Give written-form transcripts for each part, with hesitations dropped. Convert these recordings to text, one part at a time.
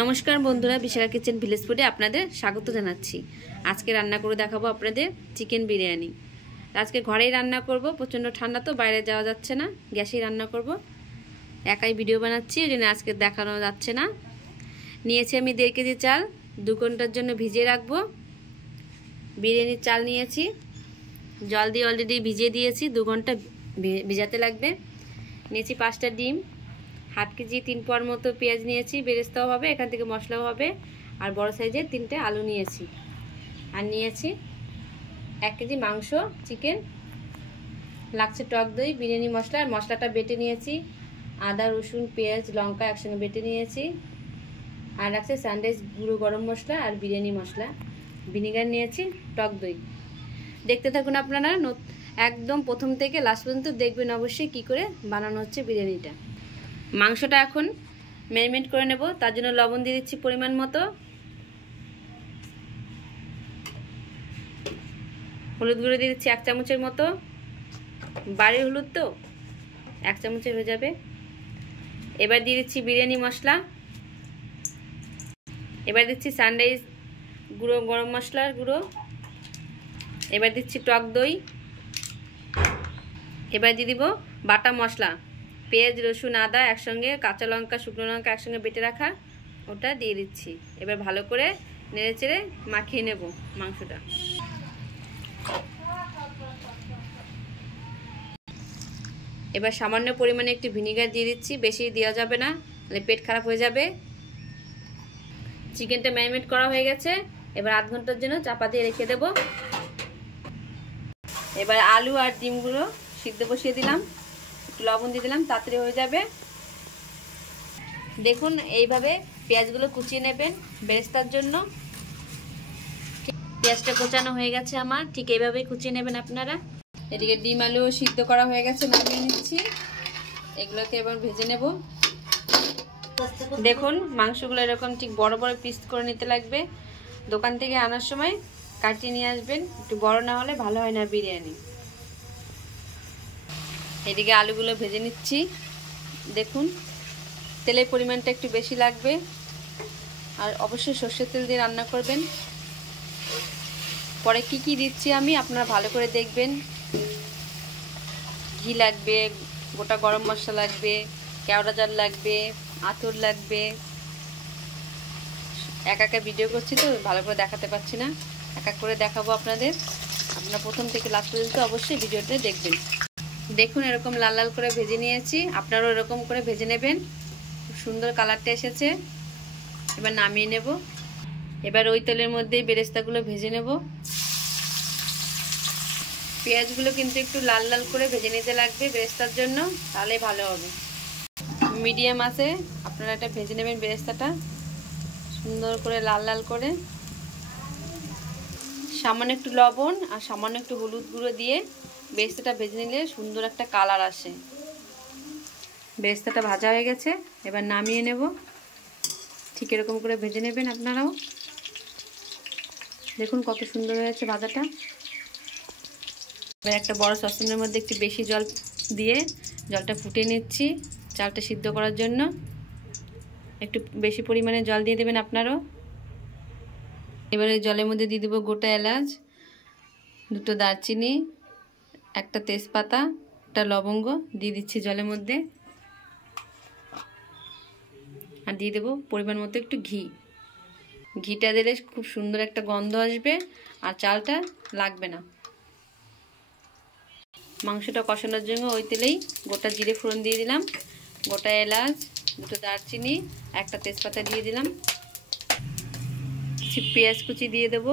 নমস্কার বন্ধুরা, Bishakha kitchen village ফুডে আপনাদের স্বাগত জানাচ্ছি। আজকে রান্না করে দেখাবো আপনাদের চিকেন বিরিয়ানি। আজকে ঘরেই রান্না করব, প্রচণ্ড ঠান্ডা তো বাইরে যাওয়া যাচ্ছে না, গ্যাসেই রান্না করব। একাই ভিডিও বানাচ্ছি, ওই জন্য আজকে দেখানো যাচ্ছে না। নিয়েছি আমি 1.5 কেজি চাল, 2 ঘন্টার জন্য ভিজিয়ে রাখবো। বিরিয়ানির চাল নিয়েছি, জল দিয়ে অলরেডি ভিজিয়ে দিয়েছি, 2 ঘন্টা ভিজাতে লাগবে। নিয়েছি 5টা ডিম, 1/2 কেজি 3 পোয়ার মতো পেঁয়াজ নিয়েছি, বেরেস্তাও হবে, এখান থেকে মশলাও হবে। আর বড় সাইজের 3টে আলু নিয়েছি। আর নিয়েছি 1 কেজি মাংস চিকেন, লাগছে টক দই, বিরিয়ানি মশলা। আর মশলাটা বেটে নিয়েছি, আদা রসুন পেঁয়াজ লঙ্কা একসঙ্গে বেটে নিয়েছি। আর লাগছে সানরাইজ গুঁড়ো গরম মশলা আর বিরিয়ানি মশলা, ভিনিগার নিয়েছি, টক দই। দেখতে থাকুন আপনারা, একদম প্রথম থেকে লাস্ট পর্যন্ত দেখবেন অবশ্যই কি করে বানানো হচ্ছে বিরিয়ানিটা। মাংসটা এখন ম্যারিনেট করে নেব, তার জন্য লবণ দিয়ে দিচ্ছি পরিমাণ মতো, হলুদ গুঁড়ো দিয়ে দিচ্ছি 1 চামচের মতো, বাড়ির হলুদ তো 1 চামচে হয়ে যাবে। এবার দিয়ে দিচ্ছি বিরিয়ানি মশলা, এবার দিচ্ছি সানরাইজ গুঁড়ো গরম মশলার গুঁড়ো, এবার দিচ্ছি টক দই, এবার দিয়ে দিব বাটা মশলা, পেঁয়াজ রসুন আদা একসঙ্গে, কাঁচা লঙ্কা শুকনো লঙ্কা একসঙ্গে বেটে রাখা, ওটা দিয়ে দিচ্ছি। এবার ভালো করে নেড়ে চেড়ে মাখিয়ে নেব মাংসটা। এবার সামান্য পরিমাণে একটু ভিনিগার দিয়ে দিচ্ছি, বেশি দেওয়া যাবে না, তাহলে পেট খারাপ হয়ে যাবে। চিকেনটা ম্যারিনেট করা হয়ে গেছে, এবার 1/2 ঘন্টার জন্য চাপা দিয়ে রেখে দেব। এবার আলু আর ডিমগুলো সিদ্ধ বসিয়ে দিলাম, লবণ দিয়ে দিলাম, তাড়াতাড়ি হয়ে যাবে। দেখুন এইভাবে পেঁয়াজগুলো কুচিয়ে নেবেন বেরেস্তার জন্য। পেঁয়াজটা কোচানো হয়ে গেছে আমার, ঠিক এইভাবেই কুচিয়ে নেবেন আপনারা। এদিকে ডিম আলু সিদ্ধ করা হয়ে গেছে, নামিয়ে নিচ্ছি। এগুলোকে এবার ভেজে নেব। দেখুন মাংসগুলো এরকম ঠিক বড় বড় পিস করে নিতে লাগবে। দোকান থেকে আনার সময় কাটিয়ে নিয়ে আসবেন, একটু বড় না হলে ভালো হয় না বিরিয়ানি। এদিকে আলুগুলো ভেজে নিচ্ছি। দেখুন তেলের পরিমাণটা একটু বেশি লাগবে, আর অবশ্যই সর্ষের তেল দিয়ে রান্না করবেন। পরে কি কি দিচ্ছি আমি আপনারা ভালো করে দেখবেন। ঘি লাগবে, গোটা গরম মশলা লাগবে, কেওড়া জল লাগবে, আতর লাগবে। একা ভিডিও করছি তো ভালো করে দেখাতে পারছি না, এক এক করে দেখাবো আপনাদের। আপনারা প্রথম থেকে লাস্ট পর্যন্ত অবশ্যই ভিডিওটা দেখবেন। দেখুন এরকম লাল লাল করে ভেজে নিয়েছি, আপনারাও এরকম করে ভেজে নেবেন। খুব সুন্দর কালারটা এসেছে। এবার নামিয়ে নেব। এবার ওই তেলের মধ্যেই বেরেস্তাগুলো ভেজে নেব। পেঁয়াজগুলো কিন্তু একটু লাল লাল করে ভেজে নিতে লাগবে বেরেস্তার জন্য, তাহলে ভালো হবে। মিডিয়াম আছে আপনারা এটা ভেজে নেবেন বেরেস্তাটা সুন্দর করে লাল লাল করে। সামান্য একটু লবণ আর সামান্য একটু হলুদ গুঁড়ো দিয়ে বেরেস্তাটা ভেজে নিলে সুন্দর একটা কালার আসে। বেরেস্তাটা ভাজা হয়ে গেছে, এবার নামিয়ে নেব। ঠিক এরকম করে ভেজে নেবেন আপনারাও। দেখুন কত সুন্দর হয়েছে ভাজাটা। এবার একটা বড় সসপ্যানের মধ্যে একটু বেশি জল দিয়ে জলটা ফুটিয়ে নিচ্ছি চালটা সিদ্ধ করার জন্য। একটু বেশি পরিমাণে জল দিয়ে দেবেন আপনারাও। এবারে জলের মধ্যে দিয়ে দেবো গোটা এলাচ, 2টো দারচিনি, 1টা তেজপাতা, 1টা লবঙ্গ দিয়ে দিচ্ছি জলের মধ্যে। আর দিয়ে দেবো পরিমাণ মতো একটু ঘি। ঘিটা দিলে খুব সুন্দর একটা গন্ধ আসবে আর চালটা লাগবে না। মাংসটা কষানোর জন্য ওই তেলেই গোটা জিরে ফোড়ন দিয়ে দিলাম, গোটা এলাচ, 2টো দারচিনি, 1টা তেজপাতা দিয়ে দিলাম। পেঁয়াজ কুচি দিয়ে দেব।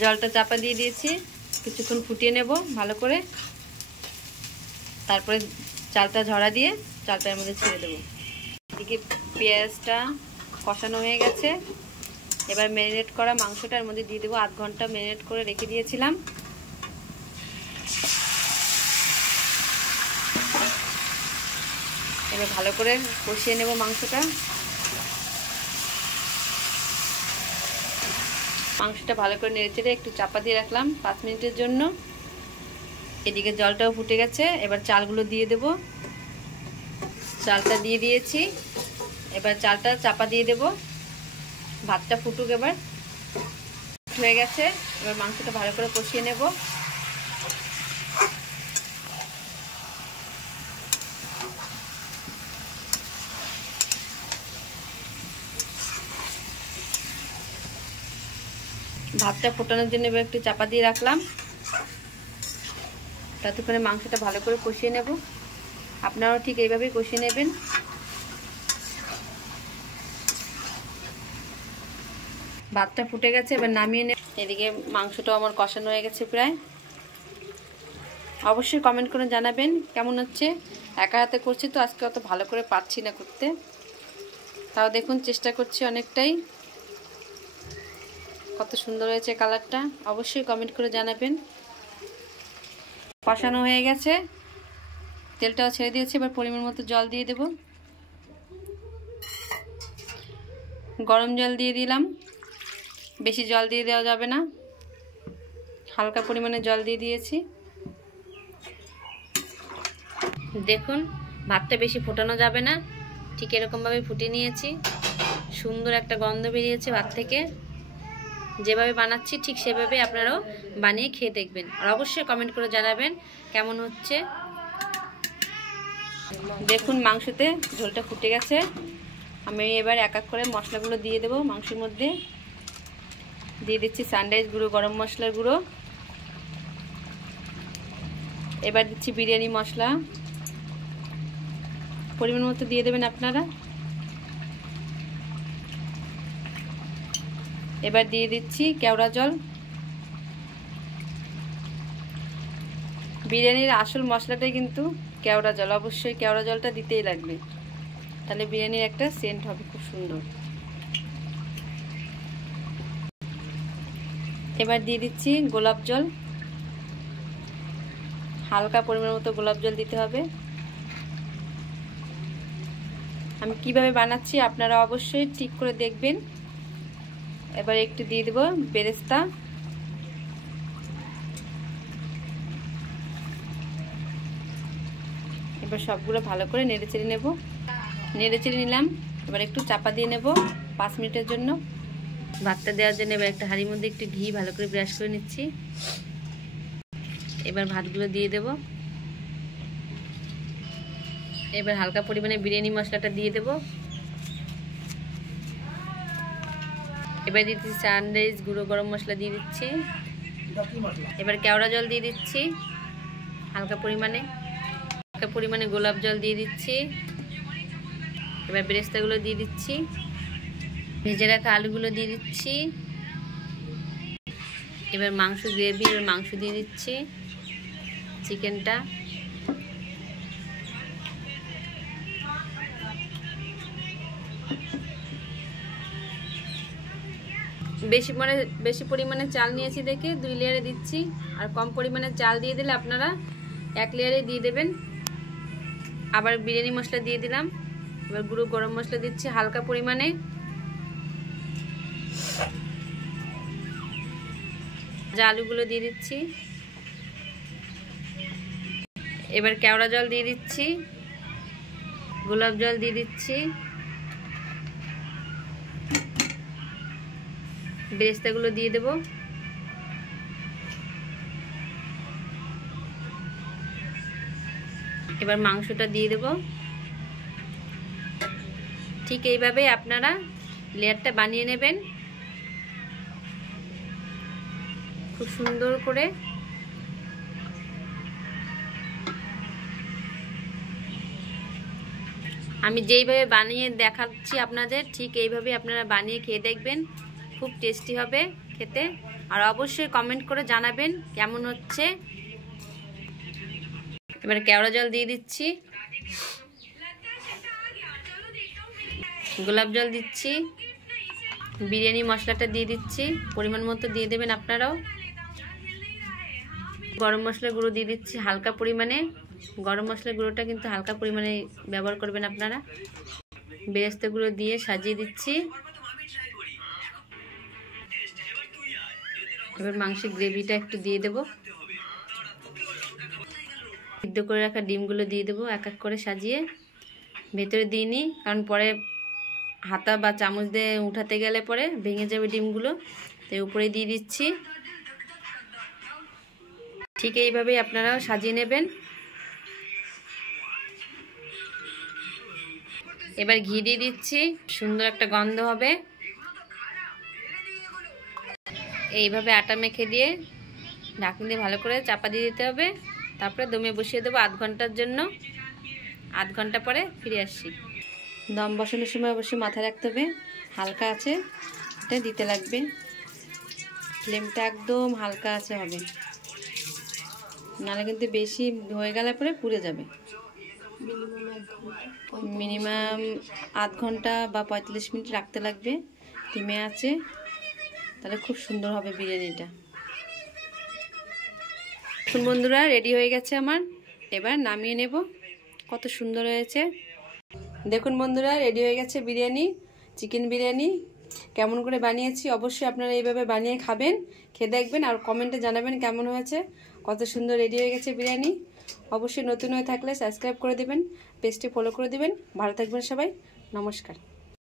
জলটা চাপা দিয়ে দিয়েছি, কিছুক্ষণ ফুটিয়ে নেব ভালো করে। তারপরে চালটা ঝরা দিয়ে চালটার মধ্যে ছেড়ে দেবো। এদিকে পেঁয়াজটা কষানো হয়ে গেছে, এবার ম্যারিনেট করা মাংসটার মধ্যে দিয়ে দেবো। 1/2 ঘন্টা ম্যারিনেট করে রেখে দিয়েছিলাম। এবার ভালো করে কষিয়ে নেব মাংসটা। মাংসটা ভালো করে নেড়েচেড়ে একটু চাপা দিয়ে রাখলাম 5 মিনিটের জন্য। এদিকে জলটাও ফুটে গেছে, এবার চালগুলো দিয়ে দেব। চালটা দিয়ে দিয়েছি, এবার চালটা চাপা দিয়ে দেব, ভাতটা ফুটুক। এবার হয়ে গেছে, এবার মাংসটা ভালো করে কষিয়ে নেব। ভাতটা ফোটানোর জন্য এবার একটু চাপা দিয়ে রাখলাম, ততক্ষণে মাংসটা ভালো করে কষিয়ে নেব। আপনারাও ঠিক এইভাবেই কষিয়ে নেবেন। ভাতটা ফুটে গেছে, এবার নামিয়ে নেব। এদিকে মাংসটাও আমার কষানো হয়ে গেছে প্রায়। অবশ্যই কমেন্ট করে জানাবেন কেমন হচ্ছে। একা হাতে করছি তো আজকে অত ভালো করে পারছি না করতে, তাও দেখুন চেষ্টা করছি অনেকটাই। কত সুন্দর হয়েছে কালারটা, অবশ্যই কমেন্ট করে জানাবেন। কষানো হয়ে গেছে, তেলটাও ছেড়ে দিয়েছি। এবার পরিমাণ মতো জল দিয়ে দেব। গরম জল দিয়ে দিলাম, বেশি জল দিয়ে দেওয়া যাবে না, হালকা পরিমাণে জল দিয়ে দিয়েছি। দেখুন ভাতটা বেশি ফোটানো যাবে না, ঠিক এরকমভাবে ফুটিয়ে নিয়েছি। সুন্দর একটা গন্ধ বেরিয়েছে ভাত থেকে। যেভাবে বানাচ্ছি ঠিক সেভাবে আপনারাও বানিয়ে খেয়ে দেখবেন, আর অবশ্যই কমেন্ট করে জানাবেন কেমন হচ্ছে। দেখুন মাংসতে ঝোলটা ফুটে গেছে। আমি এবার এক এক করে মশলাগুলো দিয়ে দেব মাংসের মধ্যে। দিয়ে দিচ্ছি সানরাইজ গুঁড়ো, গরম মশলার গুঁড়ো। এবার দিচ্ছি বিরিয়ানি মশলা, পরিমাণ মতো দিয়ে দেবেন আপনারা। এবার দিয়ে দিচ্ছি কেওড়া জল। বিরিয়ানির আসল মশলাটাই কিন্তু কেওড়া জল, অবশ্যই কেওড়া জলটা দিতেই লাগবে, তাহলে বিরিয়ানির একটা সেন্ট হবে খুব সুন্দর। এবার দিয়ে দিচ্ছি গোলাপ জল, হালকা পরিমাণ মতো গোলাপ জল দিতে হবে। আমি কিভাবে বানাচ্ছি আপনারা অবশ্যই ঠিক করে দেখবেন। এবার একটু দিয়ে দেব বেরেস্তা। এবার সবগুলো ভালো করে নেড়েচেড়ে নেব। নেড়েচেড়ে নিলাম, এবার একটু চাপা দিয়ে নেব 5 মিনিটের জন্য। ভাতটা দেওয়ার জন্য এবার একটা হাঁড়ির মধ্যে একটু ঘি ভালো করে ব্রাশ করে নিচ্ছি। এবার ভাতগুলো দিয়ে দেব। এবার হালকা পরিমাণে বিরিয়ানি মশলাটা দিয়ে দেব। এবার দিচ্ছি সানরাইজ গুঁড়ো গরম মশলা দিয়ে দিচ্ছি। এবার কেওড়া জল দিয়ে দিচ্ছি হালকা পরিমাণে গোলাপ জল দিয়ে দিচ্ছি। এবার বেরেস্তাগুলো দিয়ে দিচ্ছি, ভেজে রাখা আলুগুলো দিয়ে দিচ্ছি। এবার মাংস গ্রেভি, এবার মাংস দিয়ে দিচ্ছি, চিকেনটা। বেশি পরিমাণে চাল নিয়েছি দেখে 2 লেয়ারে দিচ্ছি, আর কম পরিমাণে চাল দিয়ে দিলে আপনারা 1 লেয়ারে দিয়ে দেবেন। আবার বিরিয়ানি মশলা দিয়ে দিলাম। এবার গুঁড়ো গরম মশলা দিচ্ছি হালকা পরিমাণে। আলুগুলো দিয়ে দিচ্ছি। এবার কেওড়া জল দিয়ে দিচ্ছি, গোলাপ জল দিয়ে দিচ্ছি, বেরেস্তাগুলো দিয়ে দেব। এবার মাংসটা দিয়ে দেব। ঠিক এইভাবে আপনারা লেয়ারটা বানিয়ে নেবেন খুব সুন্দর করে। আমি যেইভাবে বানিয়ে দেখাচ্ছি আপনাদের, ঠিক এইভাবে আপনারা বানিয়ে খেয়ে দেখবেন, খুব টেস্টি হবে খেতে। আর অবশ্যই কমেন্ট করে জানাবেন কেমন হচ্ছে। এবার কেওড়া জল দিয়ে দিচ্ছি, গোলাপ জল দিচ্ছি, বিরিয়ানি মশলাটা দিয়ে দিচ্ছি, পরিমাণ মতো দিয়ে দেবেন আপনারাও। গরম মশলার গুঁড়ো দিয়ে দিচ্ছি হালকা পরিমাণে। গরম মশলার গুঁড়োটা কিন্তু হালকা পরিমাণে ব্যবহার করবেন আপনারা। বেরেস্তাগুলো দিয়ে সাজিয়ে দিচ্ছি। এবার মাংসের গ্রেভিটা একটু দিয়ে দেব। সিদ্ধ করে রাখা ডিমগুলো দিয়ে দেবো এক এক করে সাজিয়ে। ভেতরে দিইনি, কারণ পরে হাতা বা চামচ দিয়ে উঠাতে গেলে পরে ভেঙে যাবে ডিমগুলো, তাই উপরে দিয়ে দিচ্ছি। ঠিক এইভাবেই আপনারাও সাজিয়ে নেবেন। এবার ঘি দিয়ে দিচ্ছি, সুন্দর একটা গন্ধ হবে। এইভাবে আটা মেখে দিয়ে ঢাকনি দিয়ে ভালো করে চাপা দিয়ে দিতে হবে। তারপরে দমে বসিয়ে দেবো 8 ঘন্টার জন্য। 8 ঘন্টা পরে ফিরে আসছি। দম বসানোর সময় অবশ্যই মাথায় রাখতে হবে হালকা আছে এটা দিতে লাগবে, ফ্লেমটা একদম হালকা আছে হবে, নাহলে কিন্তু বেশি হয়ে গেলে পরে পুড়ে যাবে। মিনিমাম 8 ঘন্টা বা 45 মিনিট রাখতে লাগবে ডিমে আছে, তাহলে খুব সুন্দর হবে বিরিয়ানিটা। এখন বন্ধুরা রেডি হয়ে গেছে আমার, এবার নামিয়ে নেব। কত সুন্দর হয়েছে দেখুন বন্ধুরা, রেডি হয়ে গেছে বিরিয়ানি, চিকেন বিরিয়ানি। কেমন করে বানিয়েছি অবশ্যই আপনারা এইভাবে বানিয়ে খাবেন, খেয়ে দেখবেন আর কমেন্টে জানাবেন কেমন হয়েছে। কত সুন্দর রেডি হয়ে গেছে বিরিয়ানি। অবশ্যই নতুন হয়ে থাকলে সাবস্ক্রাইব করে দেবেন, পেজটি ফলো করে দেবেন। ভালো থাকবেন সবাই, নমস্কার।